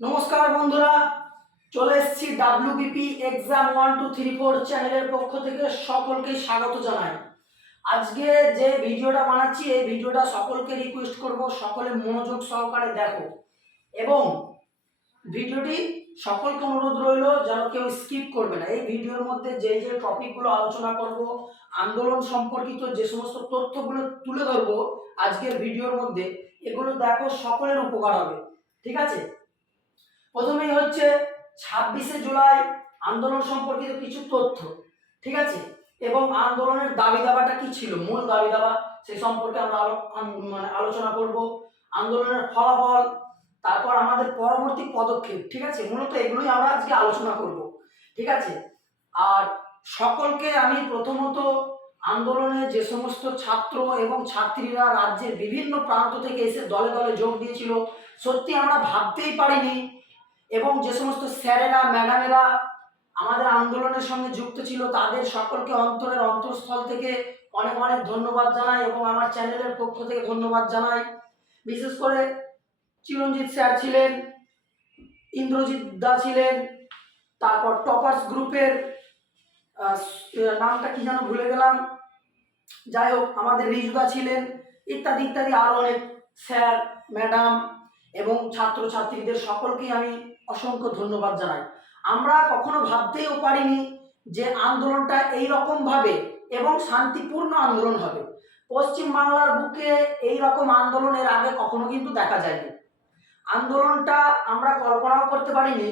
নমস্কার বন্ধুরা, চলে এসেছি ডাব্লিউবিপি এক্সাম 1 2 3 4 চ্যানেলের পক্ষ থেকে সকলকে স্বাগত জানাই। আজকে যে ভিডিওটা বানাচ্ছি এই ভিডিওটা সকলকে রিকোয়েস্ট করব সকলে মনোযোগ সহকারে দেখো এবং ভিডিওটি সকলকে অনুরোধ রইল যেন কেউ স্কিপ করবে না। এই ভিডিওর মধ্যে যে যে টপিকগুলো আলোচনা করব, আন্দোলন সম্পর্কিত যে সমস্ত তথ্যগুলো তুলে ধরবো আজকের ভিডিওর মধ্যে, এগুলো দেখো সকলের উপকার হবে। ঠিক আছে, প্রথমেই হচ্ছে 26শে জুলাই আন্দোলন সম্পর্কিত কিছু তথ্য। ঠিক আছে, এবং আন্দোলনের দাবি দাবাটা কি ছিল, মূল দাবি দাবা সেই সম্পর্কে আমরা আলোচনা করব। আন্দোলনের ফলাফল, তারপর আমাদের পরবর্তী পদক্ষেপ। ঠিক আছে, মূলত এগুলোই আমরা আজকে আলোচনা করব। ঠিক আছে, আর সকলকে আমি প্রথমত আন্দোলনে যে সমস্ত ছাত্র এবং ছাত্রীরা রাজ্যের বিভিন্ন প্রান্ত থেকে এসে দলে দলে যোগ দিয়েছিল, সত্যি আমরা ভাবতেই পারিনি। এবং যে সমস্ত স্যারেরা ম্যাডামেরা আমাদের আন্দোলনের সঙ্গে যুক্ত ছিল তাদের সকলকে অন্তরের অন্তঃস্থল থেকে অনেক অনেক ধন্যবাদ জানাই এবং আমার চ্যানেলের পক্ষ থেকে ধন্যবাদ জানাই। বিশেষ করে চিরঞ্জিত স্যার ছিলেন, ইন্দ্রজিৎ দা ছিলেন, তারপর টপার্স গ্রুপের নামটা কি যেন ভুলে গেলাম, যাই হোক আমাদের রিজুদা ছিলেন, ইত্যাদি ইত্যাদি আরও অনেক স্যার ম্যাডাম এবং ছাত্রছাত্রীদের সকলকেই আমি অসংখ্য ধন্যবাদ জানাই। আমরা কখনো ভাবতেও পারিনি যে আন্দোলনটা এই রকমভাবে এবং শান্তিপূর্ণ আন্দোলন হবে। পশ্চিম বাংলার বুকে এই রকম আন্দোলন এর আগে কখনো কিন্তু দেখা যায়নি। আন্দোলনটা আমরা কল্পনাও করতে পারিনি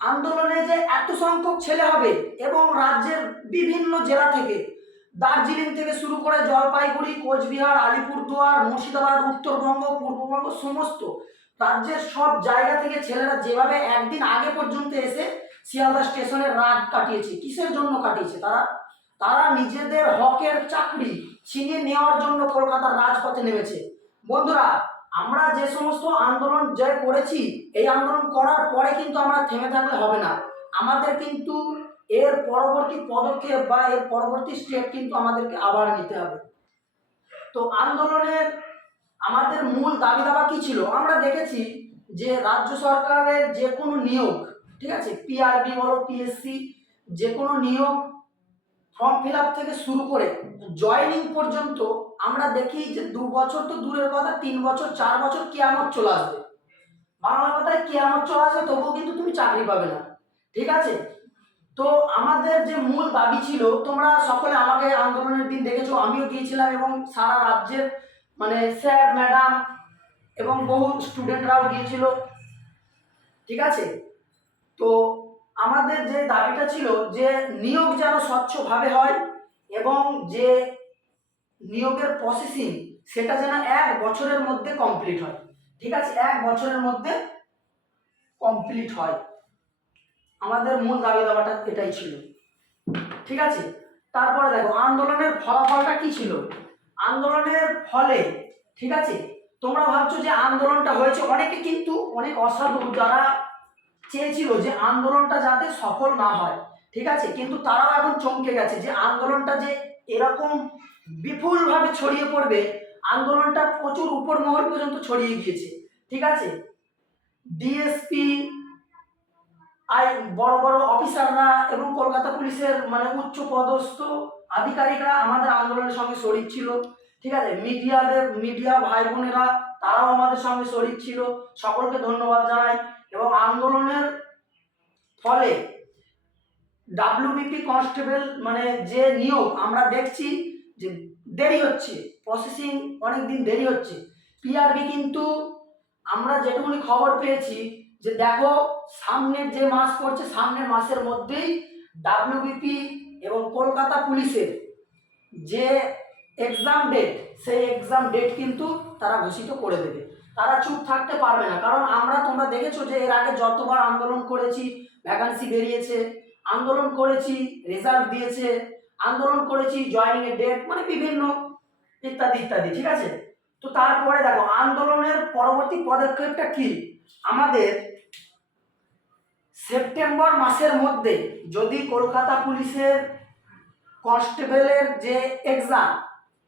আন্দোলনে যে এত সংখ্যক ছেলে হবে এবং রাজ্যের বিভিন্ন জেলা থেকে, দার্জিলিং থেকে শুরু করে জলপাইগুড়ি, কোচবিহার, আলিপুরদুয়ার, মুর্শিদাবাদ, উত্তরবঙ্গ, পূর্ববঙ্গ, সমস্ত রাজ্যের সব জায়গা থেকে ছেলেরা যেভাবে একদিন আগে পর্যন্ত এসে শিয়ালদা স্টেশনে রাত কাটিয়েছে। কিসের জন্য কাটিয়েছে? তারা নিজেদের হকের চাকরি ছিনিয়ে নেওয়ার জন্য কলকাতার রাজপথে নেমেছে। বন্ধুরা, আমরা যে সমস্ত আন্দোলন যে করেছি, এই আন্দোলন করার পরে কিন্তু আমরা থেমে থাকলে হবে না। আমাদের কিন্তু এর পরবর্তী পদক্ষেপ বা এর পরবর্তী স্টেপ কিন্তু আমাদেরকে আবার নিতে হবে। তো আন্দোলনের আমাদের মূল দাবি দাবা কি ছিল? আমরা দেখেছি যে রাজ্য সরকারের যে কোনো নিয়োগ, ঠিক আছে, পিআরবি বলো, পিএসসি, যে কোনো নিয়োগ ফর্ম ফিল আপ থেকে শুরু করে জয়েনিং পর্যন্ত আমরা দেখি যে 2 বছর তো দূরের কথা, 3 বছর 4 বছর কিয়ামত চলে আসবে। বাংলা কথায় কিয়ামত চলে আসবে, তবুও কিন্তু তুমি চাকরি পাবে না। ঠিক আছে, তো আমাদের যে মূল দাবি ছিল, তোমরা সকলে আমাকে আন্দোলনের দিন দেখেছো, আমিও গিয়েছিলাম এবং সারা রাজ্যের স্যার ম্যাডাম এবং বহু স্টুডেন্টরাও গিয়েছিল। ঠিক আছে, তো আমাদের যে দাবিটা ছিল যে নিয়োগ যেন স্বচ্ছভাবে হয় এবং যে নিয়োগের প্রসেসিং সেটা যেন 1 বছরের মধ্যে কমপ্লিট হয়। ঠিক আছে, 1 বছরের মধ্যে কমপ্লিট হয়, আমাদের মূল দাবি দাবাটা এটাই ছিল। ঠিক আছে, তারপরে দেখো আন্দোলনের ফলাফলটা কি ছিল। আন্দোলনের ফলে, ঠিক আছে, তোমরা ভাবছো যে আন্দোলনটা হয়েছে, অনেকে কিন্তু অনেক অসাধু যারা চেয়েছিল যে আন্দোলনটা যাতে সফল না হয়, ঠিক আছে, কিন্তু তারাও এখন চমকে গেছে যে আন্দোলনটা যে এরকম বিপুলভাবে ছড়িয়ে পড়বে, আন্দোলনটা প্রচুর উপর মহল পর্যন্ত ছড়িয়ে গিয়েছে। ঠিক আছে, ডিএসপি বড় বড় অফিসাররা এবং কলকাতা পুলিশের উচ্চ পদস্থ আধিকারিকরা আমাদের আন্দোলনের সঙ্গে শরিক ছিল। ঠিক আছে, মিডিয়া ভাই বোনেরা তারাও আমাদের সঙ্গে শরিক ছিল, সকলকে ধন্যবাদ জানাই। এবং আন্দোলনের ফলে ডাব্লিউবিপি কনস্টেবল যে নিয়োগ আমরা দেখছি যে দেরি হচ্ছে, প্রসেসিং অনেক দিন দেরি হচ্ছে। পিআরবি কিন্তু আমরা যেটুকুনি খবর পেয়েছি যে দেখো সামনের যে মাস পড়ছে, সামনের মাসের মধ্যেই ডাব্লিউবিপি এবং কলকাতা পুলিশের যে এক্সাম ডেট, সেই এক্সাম ডেট কিন্তু তারা ঘোষিত করে দেবে। তারা চুপ থাকতে পারবে না, কারণ তোমরা দেখেছো যে এর আগে যতবার আন্দোলন করেছি ভ্যাকান্সি বেরিয়েছে, আন্দোলন করেছি রেজাল্ট দিয়েছে, আন্দোলন করেছি জয়েনিং এর ডেট, বিভিন্ন ইত্যাদি ইত্যাদি। ঠিক আছে, তো তারপরে দেখো আন্দোলনের পরবর্তী পদক্ষেপটা কি। আমাদের সেপ্টেম্বর মাসের মধ্যে যদি কলকাতা পুলিশের কনস্টেবলের যে এক্সাম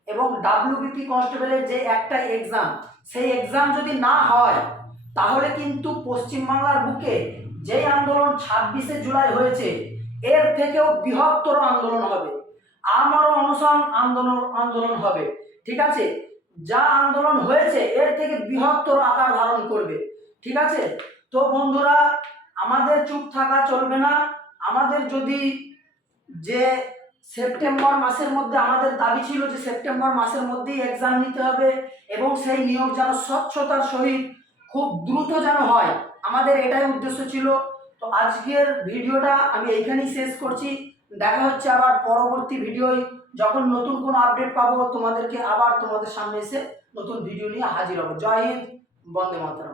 এবং ডাব্লিউবিপি কনস্টেবলের যে একটা এক্সাম, সেই এক্সাম যদি না হয় তাহলে কিন্তু পশ্চিমবাংলার বুকে যেই আন্দোলন 26শে জুলাই হয়েছে এর থেকেও বৃহত্তর আন্দোলন হবে, আমারও অনশন আন্দোলন হবে। ঠিক আছে, যা আন্দোলন হয়েছে এর থেকে বৃহত্তর আকার ধারণ করবে। ঠিক আছে, তো বন্ধুরা আমাদের চুপ থাকা চলবে না। আমাদের যদি যে সেপ্টেম্বর মাসের মধ্যে আমাদের দাবি ছিল যে সেপ্টেম্বর মাসের মধ্যেই এক্সাম নিতে হবে এবং সেই নিয়োগ যেন স্বচ্ছতার সহিত খুব দ্রুত যেন হয়, আমাদের এটাই উদ্দেশ্য ছিল। তো আজকের ভিডিওটা আমি এইখানেই শেষ করছি। দেখা হচ্ছে আবার পরবর্তী ভিডিওয়, যখন নতুন কোনো আপডেট পাবো তোমাদের সামনে এসে নতুন ভিডিও নিয়ে হাজির হব। জয় হিন্দ, বন্দে মাতরম।